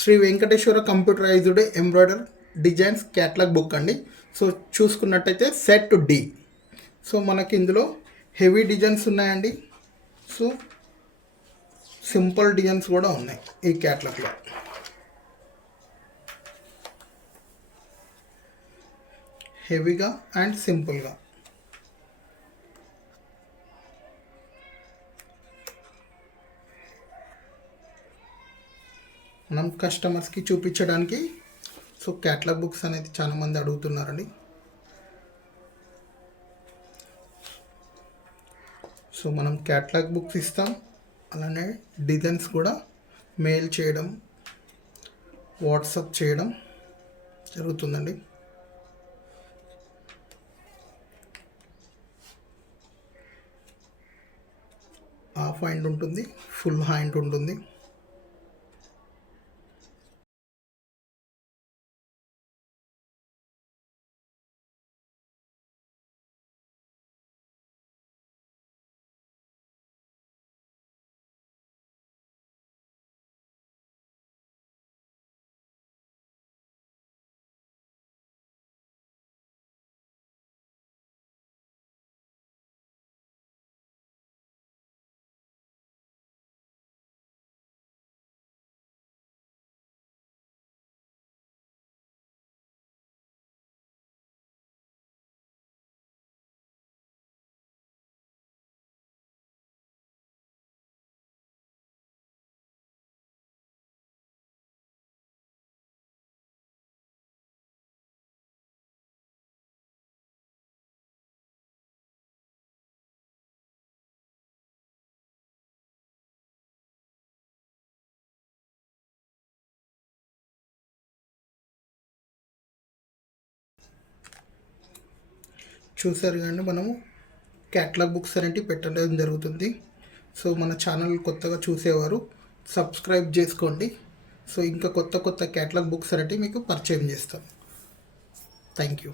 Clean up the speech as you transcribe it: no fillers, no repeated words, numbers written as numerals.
శ్రీ Venkateswara computerized embroider designs catalogue book అండి. So చూసుకున్నట్టయితే set డి. సో మనకి ఇందులో హెవీ డిజైన్స్ ఉన్నాయండి. సో సింపుల్ డిజైన్స్ కూడా ఉన్నాయి ఈ క్యాటలాగ్లో. హెవీగా అండ్ సింపుల్గా. మనం కస్టమర్స్కి చూపించడానికి సో క్యాటలాగ్ బుక్స్ అనేది చాలామంది అడుగుతున్నారండి. సో మనం క్యాటలాగ్ బుక్స్ ఇస్తాం, అలానే డిజైన్స్ కూడా మెయిల్ చేయడం, వాట్సాప్ చేయడం జరుగుతుందండి. హాఫ్ హ్యాండ్ ఉంటుంది, ఫుల్ హ్యాండ్ ఉంటుంది. చూసారు కానీ మనము క్యాటలాగ్ బుక్స్ అనేటివి పెట్టడం జరుగుతుంది. సో మన ఛానల్ కొత్తగా చూసేవారు సబ్స్క్రైబ్ చేసుకోండి. సో ఇంకా కొత్త కొత్త క్యాటలాగ్ బుక్స్ అనేటివి మీకు పరిచయం చేస్తాం. Thank you.